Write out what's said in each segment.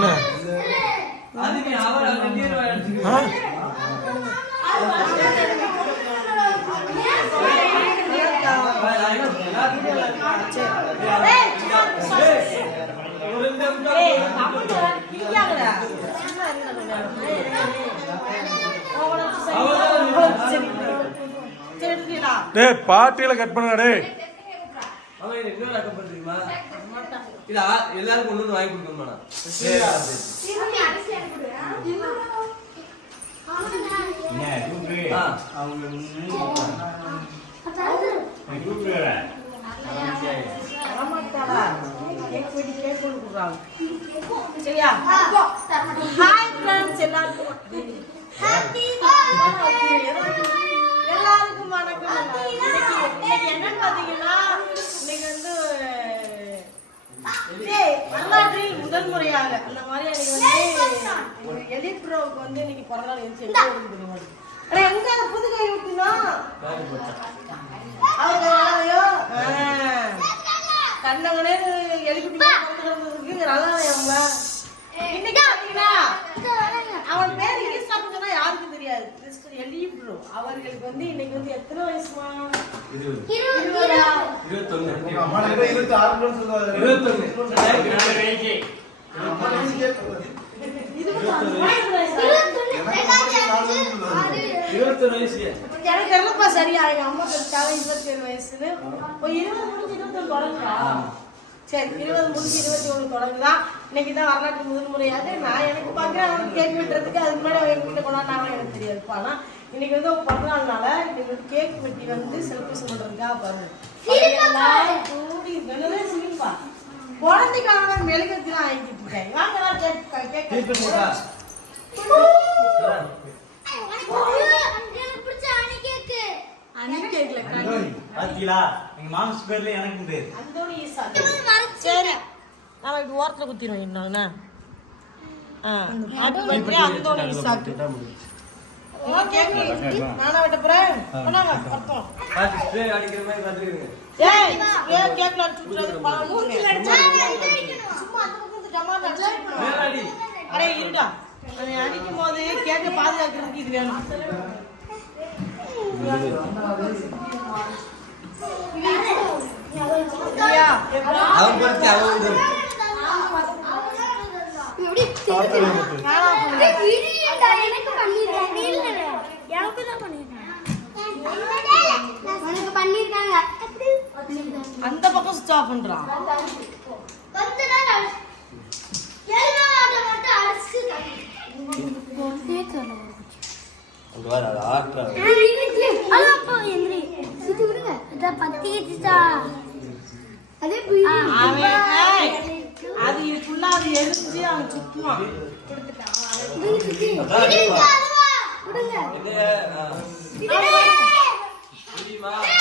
என்ன? டேய் பாட்டியில கட் பண்ணுங்க டேய். அவன் என்ன ரகம் பண்றீங்களா இது எல்லாருக்கும் ஒண்ணு ஒண்ணு வாங்கி கொடுக்கணுமா சரியா? ஹாய் ஃப்ரெண்ட்ஸ் எல்லாருக்கும் எல்லாருக்கும் வணக்கம். இன்னைக்கு என்னன்னு பாத்தீங்கன்னா இன்னைக்கு வந்து வரலாற்றில் முதல் முறையாக. அந்த மாதிரி எனக்கு வந்து எலிட் ப்ரோவுக்கு வந்து இன்னைக்கு பிறந்த நாள் இருந்துச்சு எங்க இருக்கு தெரியுமா? அட, எங்க புது கை கண்ணவனே பிறந்ததுக்கு நல்லா அவங்க இன்னைக்கு அவன் பேர் சொன்னா யாருக்கும் தெரியாது. எலி ப்ரோ அவர்களுக்கு வந்து இன்னைக்கு வந்து எத்தனை வயசுமா இருபதா இருபத்தொன்னு. இருபத்தி ஆறு இருபத்தொன்னு வயசு எனக்கு என்னப்பா சரியா எங்க அம்மா கருத்தால இருபத்தி ஏழு வயசுன்னு ஒரு இருபது முடிஞ்சு இருபத்தொன்று தொடங்குதா சரி இருபது முடிஞ்சு இருபத்தி ஒன்று தொடங்குதான் இன்னைக்கு தான் வரலாற்று முதல் முறையாக நான் எனக்கு பார்க்குறேன் அவனுக்கு கேக் வெட்டுறதுக்கு அது முன்னாடி அவன் எங்க வீட்டில் கொண்டாடினாலும் எனக்கு தெரியாதுப்பா ஆனா இன்னைக்கு வந்து அவன் பிறந்த நாள்னால இன்னைக்கு வந்து கேக் வெட்டி வந்து செலிப்ரேஷன் பண்றதுக்காக பாருங்க. எல்லாம் கூடி வெள்ளவே சிரிப்பா குழந்தைக்கான மெழுகத்திலாம் ஆகிட்டு இருக்கேன். வாங்க கேக் கேக் கண்ணு பாத்தீங்களா? எங்க மாம்ஸ் பேர்ல எனக்கு பேர். சரி. நம்ம இப்படி ஓரத்துல ஏ கேக்ல சுற்றுறது பழம் சும்மா அந்த அடிச்சிருக்கணும். மேலாடி. அடே இருடா. அதை அடிக்கும் போது கேக்க பாதுகாக்கிறதுக்கு இது வேணும்? அவன் பொறுத்து அவன் இது. நானா பண்ணேன். உனக்கு பண்ணிருக்காங்க அந்த பக்கம் ஆஃப் பண்றான் அது. அது அப்பா எந்திரி சுத்தி விடுங்க இத பத்தி வச்சுட்டா அதே எரிஞ்சு அவன் சுத்துவான் அதான்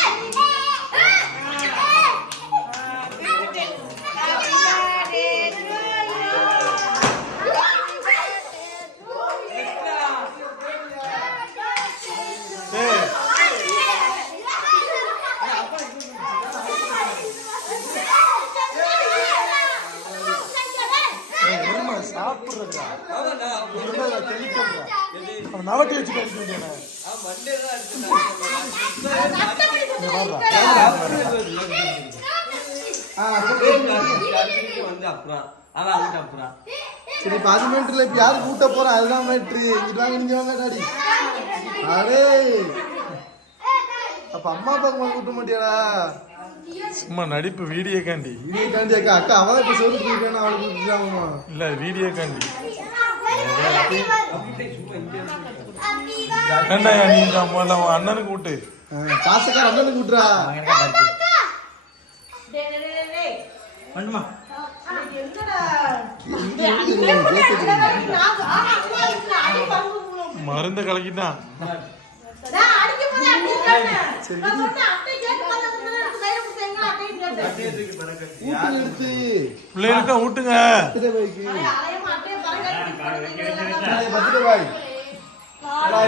அப்புறம் அவன் அங்கிட்டு அப்புறம் சரி இப்ப அது மேட்ருல இப்ப யாரு கூட்ட போறா அதுதான் மேட்ரு இங்கிட்டு வாங்க நீங்க வாங்க டாடி அடே அப்ப அம்மா அப்பா அம்மா கூட்ட மாட்டியாடா சும்மா நடிப்பு வீடியோ காண்டி இவங்க காண்டி அக்கா அக்கா அவதான் இப்ப சொல்லி கொடுக்கணும் அவளுக்கு இல்ல வீடியோ காண்டி ஏண்டா நீ இந்த முதல்ல உன் அண்ணனுக்கு கூட்டு காசுக்கார அண்ணனுக்கு கூட்டுறா. பண்ணுமா. மருந்து கலக்கிட்டான். பிள்ளைகளுக்கு ஊட்டுங்க. நல்லா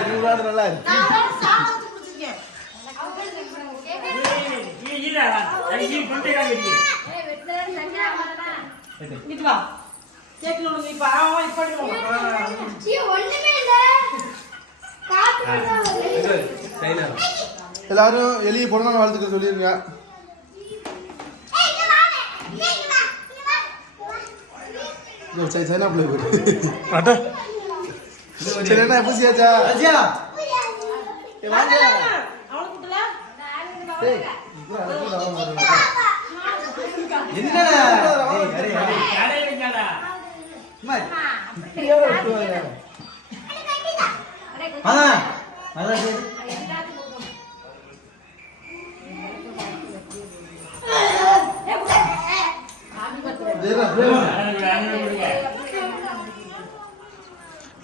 எல்லாரும் எளிய பிறந்த வாழ்த்துக்கள் சொல்லிருங்க. சைனா பிள்ளை போயிரு அட. சரி என்ன புசியாச்சா அஜியா அவனுக்கு விட்டுல?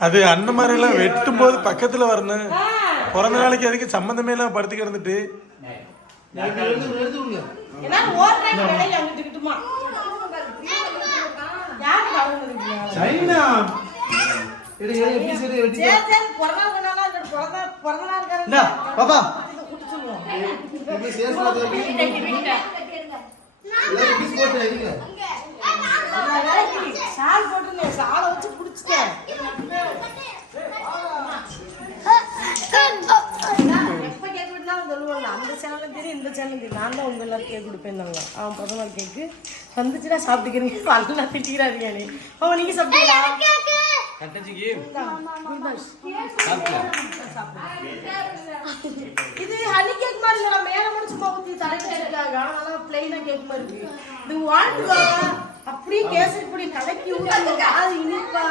அது அண்ணன் மாதிரி எல்லாம் வெட்டும் போது பக்கத்துல வரணும். பிறந்த நாளைக்கு அதுக்கு சம்மந்தமே எல்லாம் படுத்து கிடந்துட்டு. எடுத்து விடு, எடுத்து விடுங்க. ஏன்னா ஓடுறாங்க வேலையை அங்கிட்டு இங்கிட்டுமா. யாருக்கு அழுகுறீங்க? சைனா எடு, எடு, piece எடு, வெட்டி சரி, சரி, பிறந்த நாள் கொண்டாடலாம், இங்கிட்டு பிறந்த பிறந்த நாளுக்காரங்க இந்தா, பாப்பா. இதை கூட்டிட்டு சொல்லுவோம். இப்படி சேர்த்து பார்த்து வைங்க. எல்லாரும் piece போட்டு வைங்க. நான் வேலைக்கு ஷால் போட்டுருந்தேன், ஷாலை வச்சு பிடிச்சிட்டேன். எப்ப கேக் வெட்டினாலும் சொல்லுவாங்க, அந்த சேனலும் தெரியும், இந்த சேனலும் தெரியும். நான் தான் உங்க எல்லாரும் கேக் கொடுப்பேன்னாங்க. அவன் பிறந்த நாள் கேக்கு வந்துச்சுன்னா சாப்பிட்டுக்கிறீங்க நல்லா திட்டிக்கிறாதீங்க நீ. அவன் நீங்க சாப்பிட்டீங்களா? இது ஹனி கேக் மாதிரி இல்லடா மேல மட்டும் சும்மா ஊத்தி தலைக்கு வச்சிருக்காங்க. ஆனா பிளைனா கேக் மாதிரி இருக்கு. இது வாழ்த்துவா அப்படியே கேசரி பொடி கலக்கி அது இனிப்பா.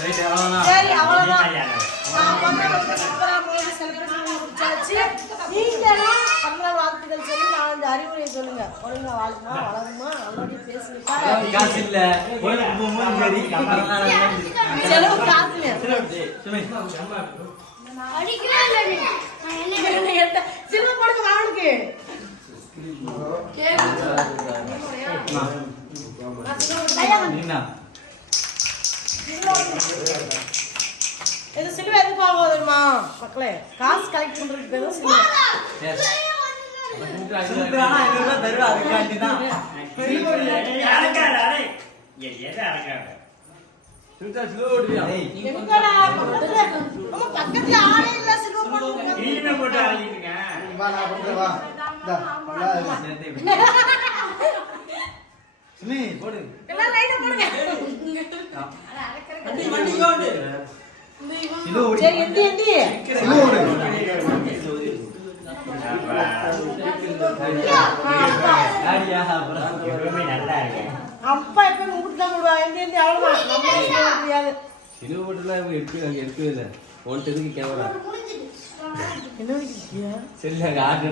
ரைட் சரி அவ்வளவுதான். நான் பொங்கலுக்கு சூப்பரா celebration பண்ணி முடிச்சாச்சு. நீங்களும் பிறந்தநாள் வாழ்த்துக்கள் சொல்லி நாலஞ்சு அறிவுரை சொல்லுங்க. ஒழுங்கா வாழ்மா வளருமா நல்லபடியா பேசுங்க. காசு இல்ல. கோயிலுக்கு போகும்போது சரி. செலவு சுமே அடிக்கவே இல்லை நீ. நான் என்ன சில்வ படுக்க வாங்கனுக்கு நீனா இது சிலுவை எதுக்கு ஆகாதுமா மக்களே காசு கலெக்ட் பண்றதுக்கு பேர் சூப்பரான ஐநூறு ரூபாய் தருவா அதுக்காண்டி தான். பக்கத்துல? ஆளே இல்ல சிலுவை போட்டு போடுங்க. அப்பா எப்ப முகுட்டு தான் போடுவா எந்தி முடியாது. சிலுவை அங்கே எடுக்கவே இல்லை. One two camera. என்ன சரி ஆர்டர்